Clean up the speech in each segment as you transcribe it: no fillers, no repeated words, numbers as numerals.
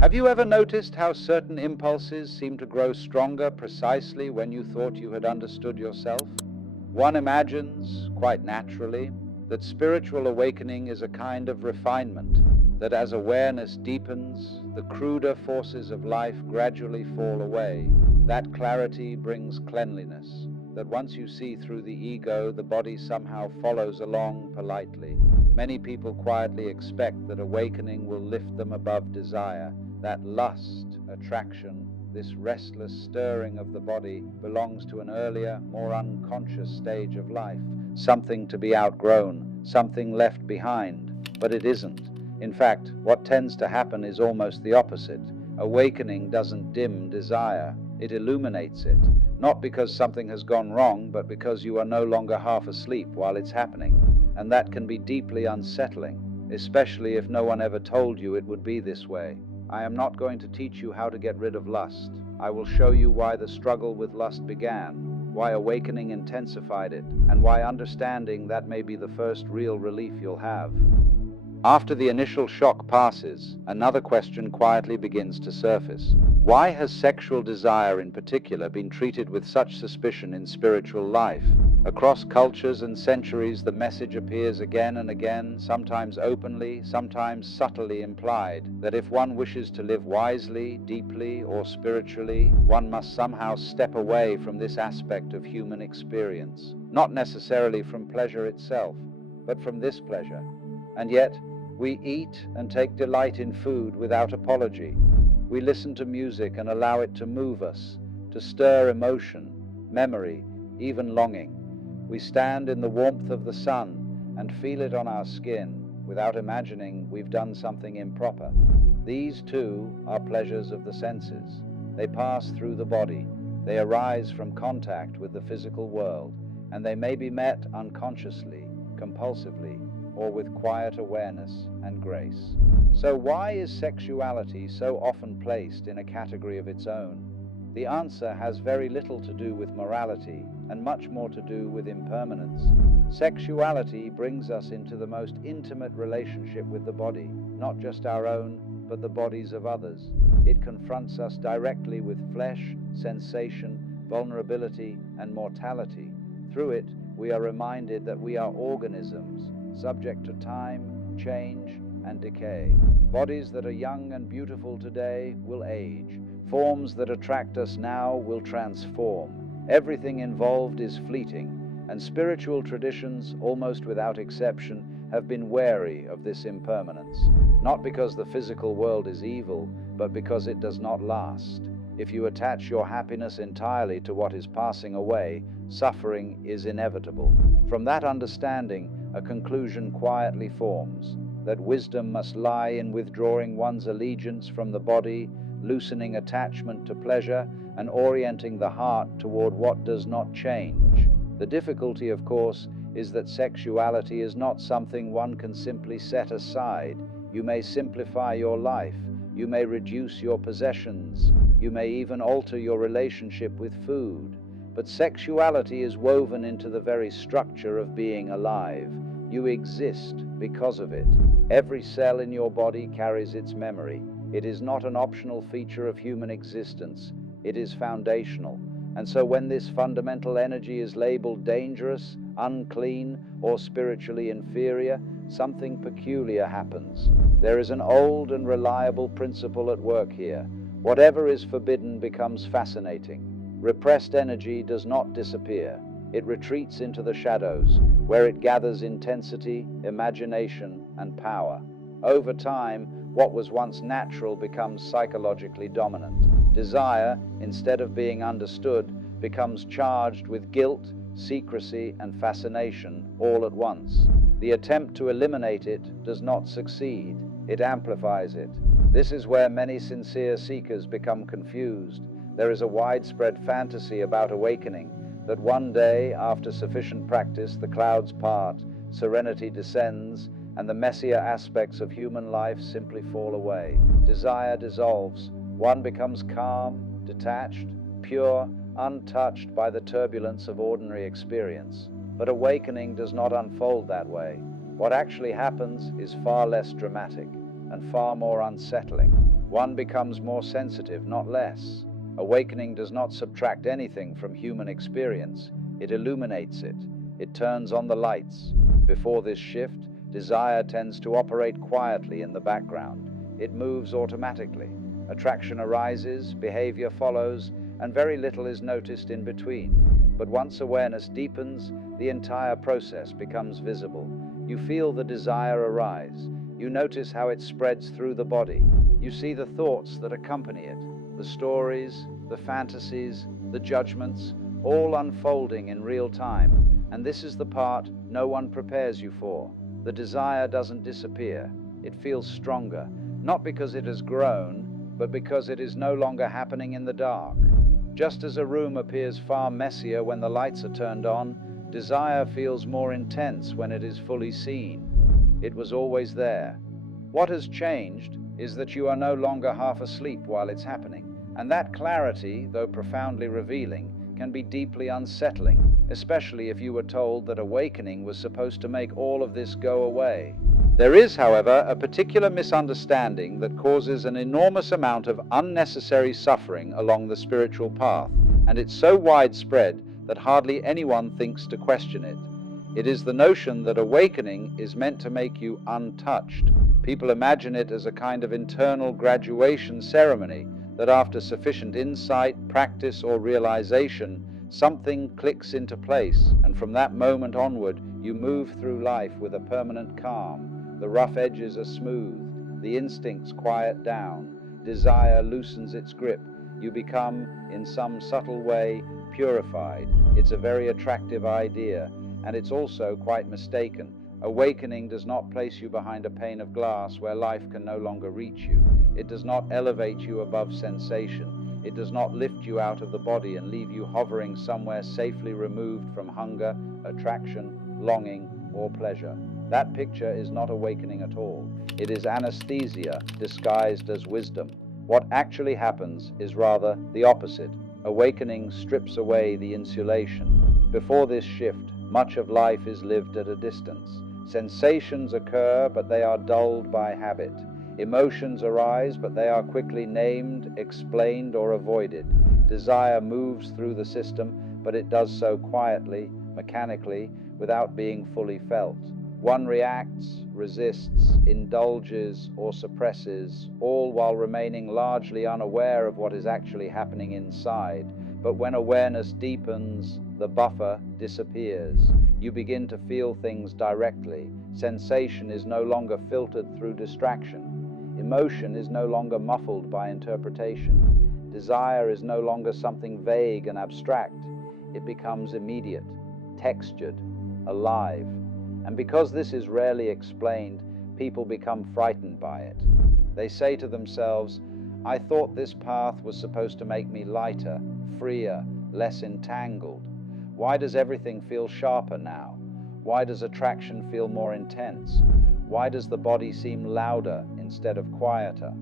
Have you ever noticed how certain impulses seem to grow stronger precisely when you thought you had understood yourself? One imagines, quite naturally, that spiritual awakening is a kind of refinement, that as awareness deepens, the cruder forces of life gradually fall away. That clarity brings cleanliness, that once you see through the ego, the body somehow follows along politely. Many people quietly expect that awakening will lift them above desire. That lust, attraction, this restless stirring of the body belongs to an earlier, more unconscious stage of life, something to be outgrown, something left behind. But it isn't. In fact, what tends to happen is almost the opposite. Awakening doesn't dim desire, it illuminates it, not because something has gone wrong, but because you are no longer half asleep while it's happening. And that can be deeply unsettling, especially if no one ever told you it would be this way. I am not going to teach you how to get rid of lust. I will show you why the struggle with lust began, why awakening intensified it, and why understanding that may be the first real relief you'll have. After the initial shock passes, another question quietly begins to surface. Why has sexual desire in particular been treated with such suspicion in spiritual life? Across cultures and centuries, the message appears again and again, sometimes openly, sometimes subtly implied, that if one wishes to live wisely, deeply, or spiritually, one must somehow step away from this aspect of human experience. Not necessarily from pleasure itself, but from this pleasure. And yet, we eat and take delight in food without apology. We listen to music and allow it to move us, to stir emotion, memory, even longing. We stand in the warmth of the sun and feel it on our skin without imagining we've done something improper. These too are pleasures of the senses. They pass through the body. They arise from contact with the physical world, and they may be met unconsciously, compulsively, or with quiet awareness and grace. So why is sexuality so often placed in a category of its own? The answer has very little to do with morality and much more to do with impermanence. Sexuality brings us into the most intimate relationship with the body, not just our own, but the bodies of others. It confronts us directly with flesh, sensation, vulnerability, and mortality. Through it, we are reminded that we are organisms, subject to time, change, and decay. Bodies that are young and beautiful today will age. Forms that attract us now will transform. Everything involved is fleeting, and spiritual traditions, almost without exception, have been wary of this impermanence. Not because the physical world is evil, but because it does not last. If you attach your happiness entirely to what is passing away, suffering is inevitable. From that understanding, a conclusion quietly forms, that wisdom must lie in withdrawing one's allegiance from the body, loosening attachment to pleasure, and orienting the heart toward what does not change. The difficulty, of course, is that sexuality is not something one can simply set aside. You may simplify your life, you may reduce your possessions, you may even alter your relationship with food. But sexuality is woven into the very structure of being alive. You exist because of it. Every cell in your body carries its memory. It is not an optional feature of human existence. It is foundational. And so when this fundamental energy is labeled dangerous, unclean, or spiritually inferior, something peculiar happens. There is an old and reliable principle at work here. Whatever is forbidden becomes fascinating. Repressed energy does not disappear. It retreats into the shadows, where it gathers intensity, imagination, and power. Over time, what was once natural becomes psychologically dominant. Desire, instead of being understood, becomes charged with guilt, secrecy, and fascination all at once. The attempt to eliminate it does not succeed. It amplifies it. This is where many sincere seekers become confused. There is a widespread fantasy about awakening, that one day, after sufficient practice, the clouds part, serenity descends, and the messier aspects of human life simply fall away. Desire dissolves. One becomes calm, detached, pure, untouched by the turbulence of ordinary experience. But awakening does not unfold that way. What actually happens is far less dramatic and far more unsettling. One becomes more sensitive, not less. Awakening does not subtract anything from human experience. It illuminates it. It turns on the lights. Before this shift, desire tends to operate quietly in the background. It moves automatically. Attraction arises, behavior follows, and very little is noticed in between. But once awareness deepens, the entire process becomes visible. You feel the desire arise. You notice how it spreads through the body. You see the thoughts that accompany it, the stories, the fantasies, the judgments, all unfolding in real time. And this is the part no one prepares you for. The desire doesn't disappear. It feels stronger, not because it has grown, but because it is no longer happening in the dark. Just as a room appears far messier when the lights are turned on, desire feels more intense when it is fully seen. It was always there. What has changed is that you are no longer half asleep while it's happening. And that clarity, though profoundly revealing, can be deeply unsettling, especially if you were told that awakening was supposed to make all of this go away. There is, however, a particular misunderstanding that causes an enormous amount of unnecessary suffering along the spiritual path, and it's so widespread that hardly anyone thinks to question it. It is the notion that awakening is meant to make you untouched. People imagine it as a kind of internal graduation ceremony, that after sufficient insight, practice, or realization, something clicks into place, and from that moment onward, you move through life with a permanent calm. The rough edges are smooth, the instincts quiet down, desire loosens its grip. You become, in some subtle way, purified. It's a very attractive idea, and it's also quite mistaken. Awakening does not place you behind a pane of glass where life can no longer reach you. It does not elevate you above sensation. It does not lift you out of the body and leave you hovering somewhere safely removed from hunger, attraction, longing, or pleasure. That picture is not awakening at all. It is anesthesia disguised as wisdom. What actually happens is rather the opposite. Awakening strips away the insulation. Before this shift, much of life is lived at a distance. Sensations occur, but they are dulled by habit. Emotions arise, but they are quickly named, explained, or avoided. Desire moves through the system, but it does so quietly, mechanically, without being fully felt. One reacts, resists, indulges, or suppresses, all while remaining largely unaware of what is actually happening inside. But when awareness deepens, the buffer disappears. You begin to feel things directly. Sensation is no longer filtered through distraction. Emotion is no longer muffled by interpretation. Desire is no longer something vague and abstract. It becomes immediate, textured, alive. And because this is rarely explained, people become frightened by it. They say to themselves, "I thought this path was supposed to make me lighter, freer, less entangled. Why does everything feel sharper now? Why does attraction feel more intense? Why does the body seem louder instead of quieter?"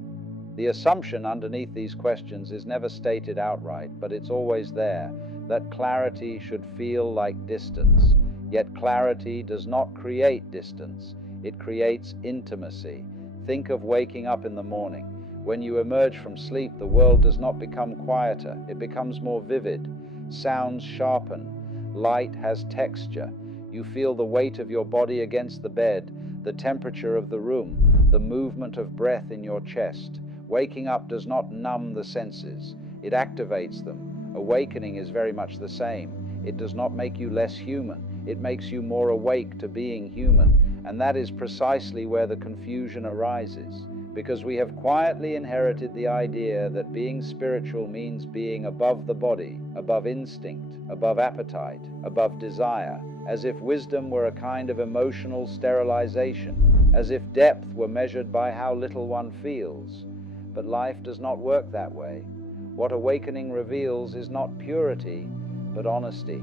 The assumption underneath these questions is never stated outright, but it's always there, that clarity should feel like distance. Yet clarity does not create distance. It creates intimacy. Think of waking up in the morning. When you emerge from sleep, the world does not become quieter. It becomes more vivid. Sounds sharpen. Light has texture. You feel the weight of your body against the bed, the temperature of the room, the movement of breath in your chest. Waking up does not numb the senses. It activates them. Awakening is very much the same. It does not make you less human. It makes you more awake to being human. And that is precisely where the confusion arises. Because we have quietly inherited the idea that being spiritual means being above the body, above instinct, above appetite, above desire, as if wisdom were a kind of emotional sterilization, as if depth were measured by how little one feels. But life does not work that way. What awakening reveals is not purity, but honesty.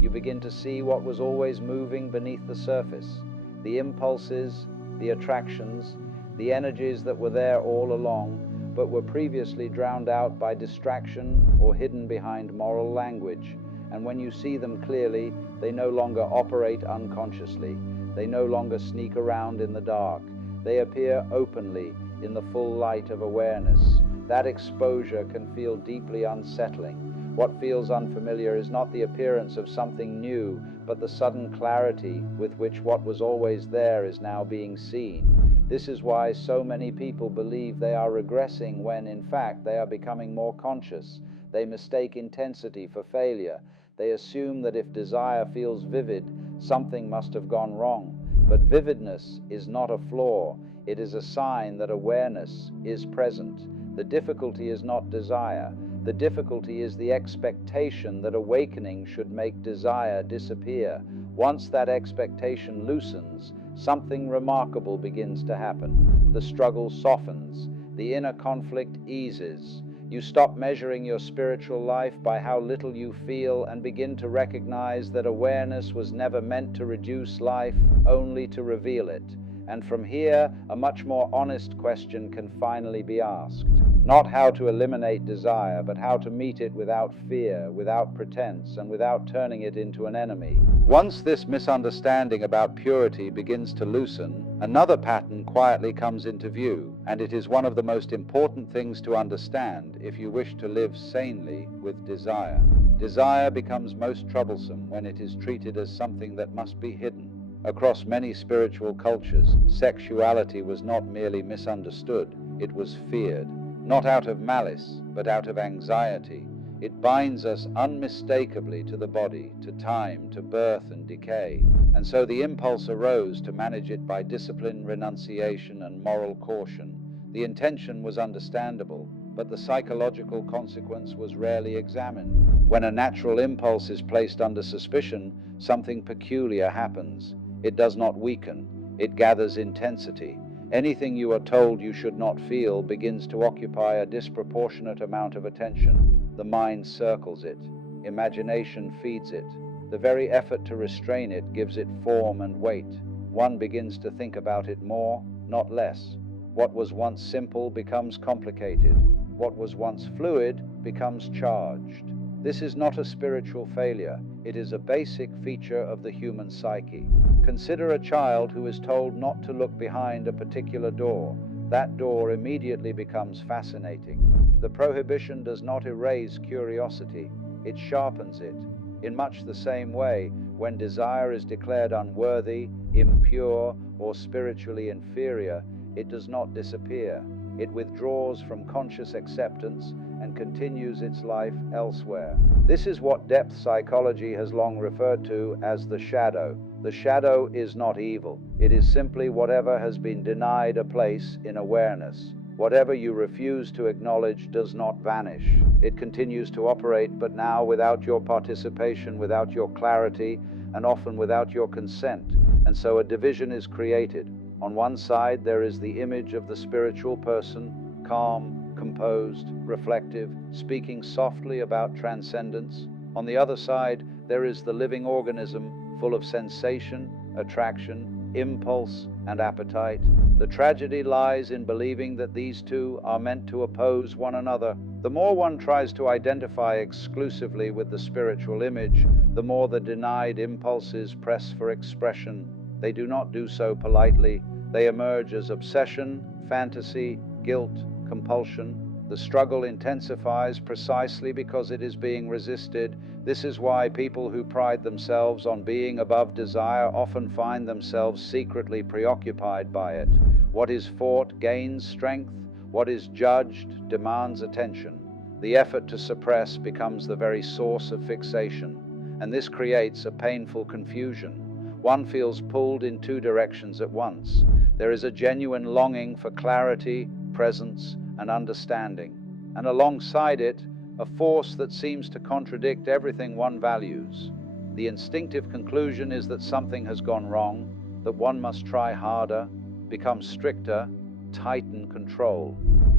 You begin to see what was always moving beneath the surface, the impulses, the attractions, the energies that were there all along, but were previously drowned out by distraction or hidden behind moral language. And when you see them clearly, they no longer operate unconsciously. They no longer sneak around in the dark. They appear openly, in the full light of awareness. That exposure can feel deeply unsettling. What feels unfamiliar is not the appearance of something new, but the sudden clarity with which what was always there is now being seen. This is why so many people believe they are regressing when, in fact, they are becoming more conscious. They mistake intensity for failure. They assume that if desire feels vivid, something must have gone wrong. But vividness is not a flaw. It is a sign that awareness is present. The difficulty is not desire. The difficulty is the expectation that awakening should make desire disappear. Once that expectation loosens, something remarkable begins to happen. The struggle softens. The inner conflict eases. You stop measuring your spiritual life by how little you feel and begin to recognize that awareness was never meant to reduce life, only to reveal it. And from here, a much more honest question can finally be asked. Not how to eliminate desire, but how to meet it without fear, without pretense, and without turning it into an enemy. Once this misunderstanding about purity begins to loosen, another pattern quietly comes into view, and it is one of the most important things to understand if you wish to live sanely with desire. Desire becomes most troublesome when it is treated as something that must be hidden. Across many spiritual cultures, sexuality was not merely misunderstood, it was feared. Not out of malice, but out of anxiety. It binds us unmistakably to the body, to time, to birth and decay. And so the impulse arose to manage it by discipline, renunciation, and moral caution. The intention was understandable, but the psychological consequence was rarely examined. When a natural impulse is placed under suspicion, something peculiar happens. It does not weaken, it gathers intensity. Anything you are told you should not feel begins to occupy a disproportionate amount of attention. The mind circles it. Imagination feeds it. The very effort to restrain it gives it form and weight. One begins to think about it more, not less. What was once simple becomes complicated. What was once fluid becomes charged. This is not a spiritual failure. It is a basic feature of the human psyche. Consider a child who is told not to look behind a particular door. That door immediately becomes fascinating. The prohibition does not erase curiosity, it sharpens it. In much the same way, when desire is declared unworthy, impure, or spiritually inferior, it does not disappear. It withdraws from conscious acceptance and continues its life elsewhere. This is what depth psychology has long referred to as the shadow. The shadow is not evil. It is simply whatever has been denied a place in awareness. Whatever you refuse to acknowledge does not vanish. It continues to operate, but now without your participation, without your clarity, and often without your consent. And so a division is created. On one side, there is the image of the spiritual person, calm, composed, reflective, speaking softly about transcendence. On the other side, there is the living organism, full of sensation, attraction, impulse, and appetite. The tragedy lies in believing that these two are meant to oppose one another. The more one tries to identify exclusively with the spiritual image, the more the denied impulses press for expression. They do not do so politely. They emerge as obsession, fantasy, guilt, compulsion. The struggle intensifies precisely because it is being resisted. This is why people who pride themselves on being above desire often find themselves secretly preoccupied by it. What is fought gains strength. What is judged demands attention. The effort to suppress becomes the very source of fixation, and this creates a painful confusion. One feels pulled in two directions at once. There is a genuine longing for clarity, presence, and understanding, and alongside it, a force that seems to contradict everything one values. The instinctive conclusion is that something has gone wrong, that one must try harder, become stricter, tighten control.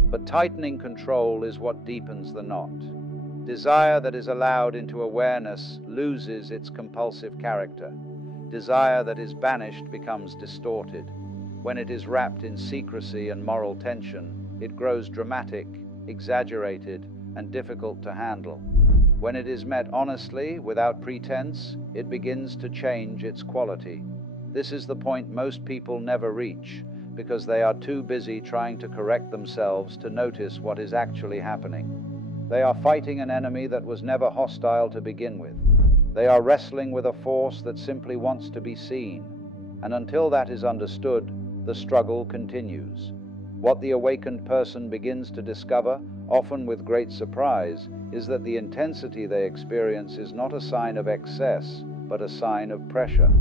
But tightening control is what deepens the knot. Desire that is allowed into awareness loses its compulsive character. Desire that is banished becomes distorted. When it is wrapped in secrecy and moral tension, it grows dramatic, exaggerated, and difficult to handle. When it is met honestly, without pretense, it begins to change its quality. This is the point most people never reach. because they are too busy trying to correct themselves to notice what is actually happening. They are fighting an enemy that was never hostile to begin with. They are wrestling with a force that simply wants to be seen. And until that is understood, the struggle continues. What the awakened person begins to discover, often with great surprise, is that the intensity they experience is not a sign of excess, but a sign of pressure.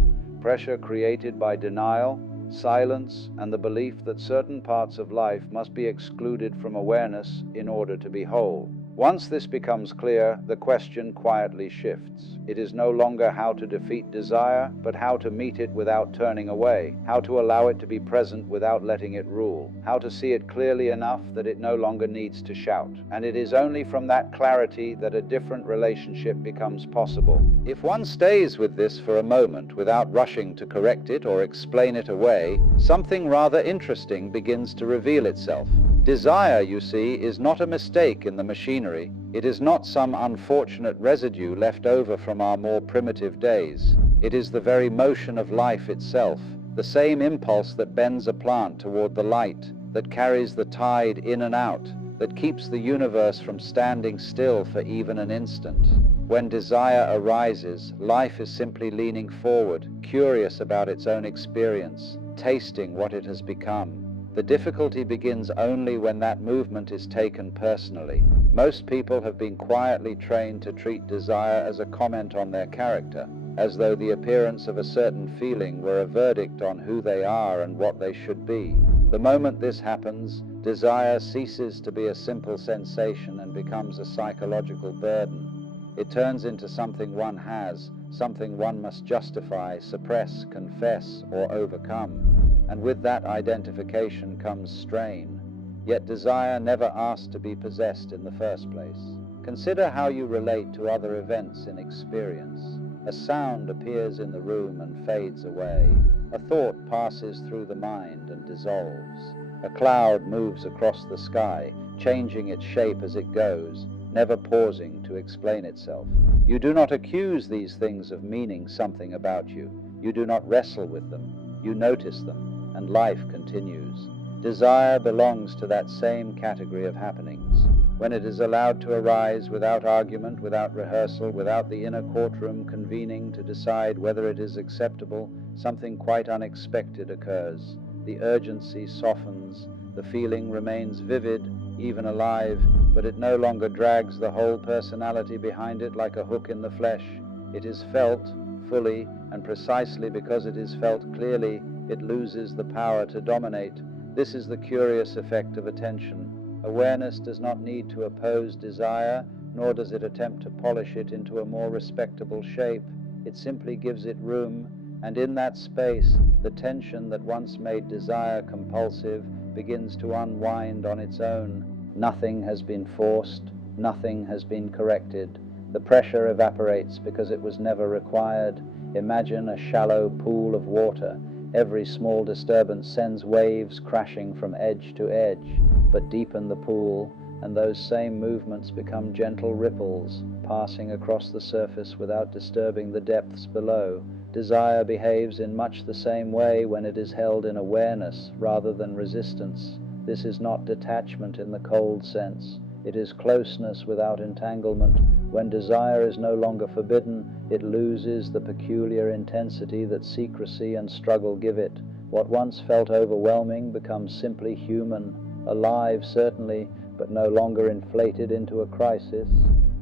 Pressure created by denial, silence, and the belief that certain parts of life must be excluded from awareness in order to be whole. Once this becomes clear, the question quietly shifts. It is no longer how to defeat desire, but how to meet it without turning away, how to allow it to be present without letting it rule, how to see it clearly enough that it no longer needs to shout. And it is only from that clarity that a different relationship becomes possible. If one stays with this for a moment without rushing to correct it or explain it away, something rather interesting begins to reveal itself. Desire, you see, is not a mistake in the machinery. It is not some unfortunate residue left over from our more primitive days. It is the very motion of life itself, the same impulse that bends a plant toward the light, that carries the tide in and out, that keeps the universe from standing still for even an instant. When desire arises, life is simply leaning forward, curious about its own experience, tasting what it has become. The difficulty begins only when that movement is taken personally. Most people have been quietly trained to treat desire as a comment on their character, as though the appearance of a certain feeling were a verdict on who they are and what they should be. The moment this happens, desire ceases to be a simple sensation and becomes a psychological burden. It turns into something one has, something one must justify, suppress, confess, or overcome. And with that identification comes strain. Yet desire never asked to be possessed in the first place. Consider how you relate to other events in experience. A sound appears in the room and fades away. A thought passes through the mind and dissolves. A cloud moves across the sky, changing its shape as it goes, never pausing to explain itself. You do not accuse these things of meaning something about you. You do not wrestle with them. You notice them. And life continues. Desire belongs to that same category of happenings. When it is allowed to arise without argument, without rehearsal, without the inner courtroom convening to decide whether it is acceptable, something quite unexpected occurs. The urgency softens, the feeling remains vivid, even alive, but it no longer drags the whole personality behind it like a hook in the flesh. It is felt fully, and precisely because it is felt clearly, it loses the power to dominate. This is the curious effect of attention. Awareness does not need to oppose desire, nor does it attempt to polish it into a more respectable shape. It simply gives it room, and in that space, the tension that once made desire compulsive begins to unwind on its own. Nothing has been forced, nothing has been corrected. The pressure evaporates because it was never required. Imagine a shallow pool of water. Every small disturbance sends waves crashing from edge to edge, but deepen the pool, and those same movements become gentle ripples, passing across the surface without disturbing the depths below. Desire behaves in much the same way when it is held in awareness rather than resistance. This is not detachment in the cold sense. It is closeness without entanglement. When desire is no longer forbidden, it loses the peculiar intensity that secrecy and struggle give it. What once felt overwhelming becomes simply human, alive certainly, but no longer inflated into a crisis.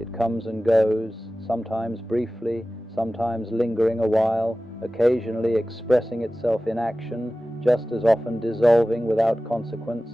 It comes and goes, sometimes briefly, sometimes lingering a while, occasionally expressing itself in action, just as often dissolving without consequence.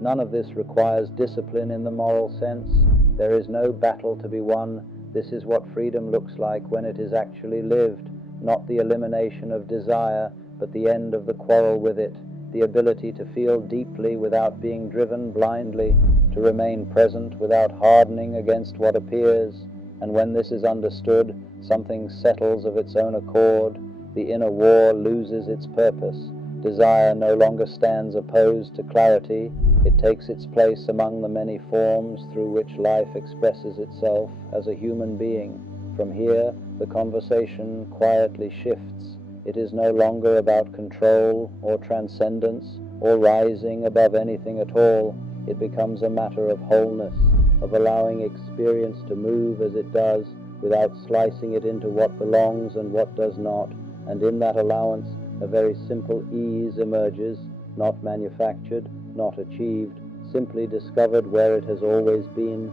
None of this requires discipline in the moral sense. There is no battle to be won. This is what freedom looks like when it is actually lived, not the elimination of desire, but the end of the quarrel with it, the ability to feel deeply without being driven blindly, to remain present without hardening against what appears. And when this is understood, something settles of its own accord. The inner war loses its purpose. Desire no longer stands opposed to clarity. It takes its place among the many forms through which life expresses itself as a human being. From here, the conversation quietly shifts. It is no longer about control or transcendence or rising above anything at all. It becomes a matter of wholeness, of allowing experience to move as it does without slicing it into what belongs and what does not. And in that allowance, a very simple ease emerges, not manufactured, not achieved, simply discovered where it has always been.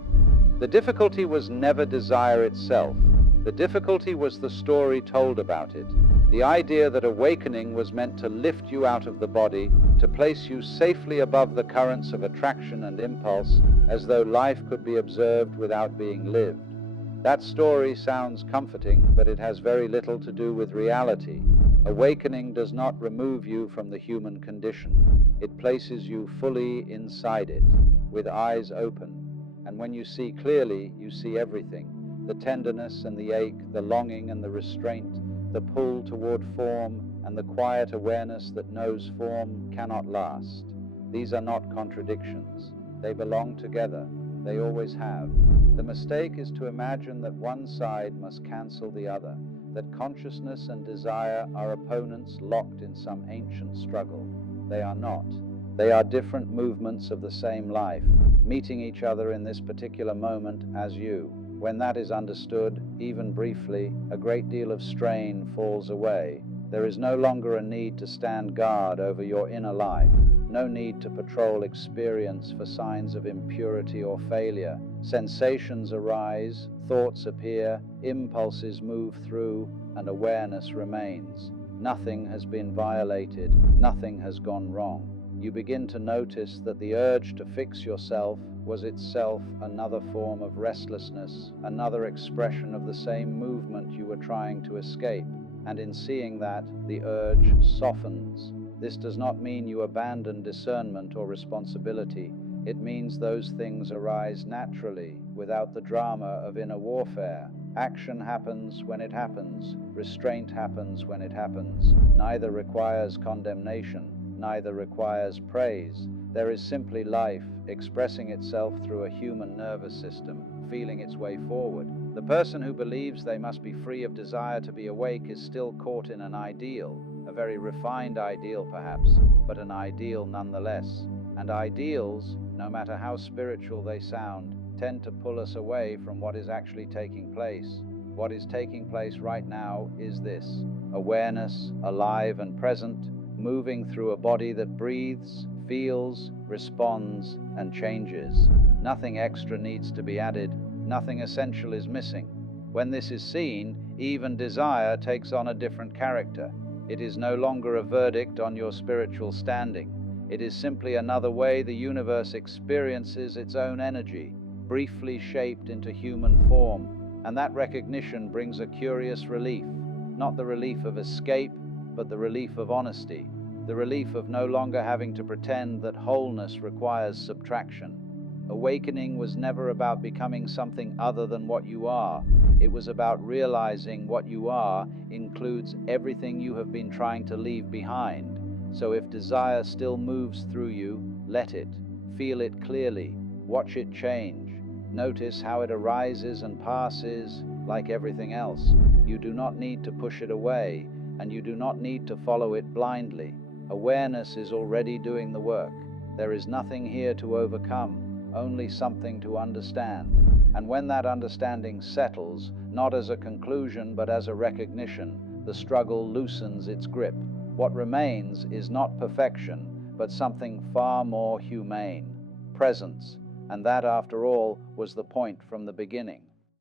The difficulty was never desire itself. The difficulty was the story told about it. The idea that awakening was meant to lift you out of the body, to place you safely above the currents of attraction and impulse, as though life could be observed without being lived. That story sounds comforting, but it has very little to do with reality. Awakening does not remove you from the human condition. It places you fully inside it, with eyes open. And when you see clearly, you see everything. The tenderness and the ache, the longing and the restraint, the pull toward form, and the quiet awareness that knows form cannot last. These are not contradictions. They belong together. They always have. The mistake is to imagine that one side must cancel the other, that consciousness and desire are opponents locked in some ancient struggle. They are not. They are different movements of the same life, meeting each other in this particular moment as you. When that is understood, even briefly, a great deal of strain falls away. There is no longer a need to stand guard over your inner life, no need to patrol experience for signs of impurity or failure. Sensations arise, thoughts appear, impulses move through, and awareness remains. Nothing has been violated, nothing has gone wrong. You begin to notice that the urge to fix yourself was itself another form of restlessness, another expression of the same movement you were trying to escape. And in seeing that, the urge softens. This does not mean you abandon discernment or responsibility. It means those things arise naturally, without the drama of inner warfare. Action happens when it happens. Restraint happens when it happens. Neither requires condemnation. Neither requires praise. There is simply life expressing itself through a human nervous system, feeling its way forward. The person who believes they must be free of desire to be awake is still caught in an ideal, a very refined ideal perhaps, but an ideal nonetheless. And ideals, no matter how spiritual they sound, tend to pull us away from what is actually taking place. What is taking place right now is this: awareness, alive and present, moving through a body that breathes, feels, responds, and changes. Nothing extra needs to be added. Nothing essential is missing. When this is seen, even desire takes on a different character. It is no longer a verdict on your spiritual standing. It is simply another way the universe experiences its own energy, briefly shaped into human form. And that recognition brings a curious relief. Not the relief of escape, but the relief of honesty, the relief of no longer having to pretend that wholeness requires subtraction. Awakening was never about becoming something other than what you are. It was about realizing what you are includes everything you have been trying to leave behind. So if desire still moves through you, let it. Feel it clearly. Watch it change. Notice how it arises and passes like everything else. You do not need to push it away, and you do not need to follow it blindly. Awareness is already doing the work. There is nothing here to overcome, only something to understand. And when that understanding settles, not as a conclusion but as a recognition, the struggle loosens its grip. What remains is not perfection, but something far more humane, presence, and that, after all, was the point from the beginning.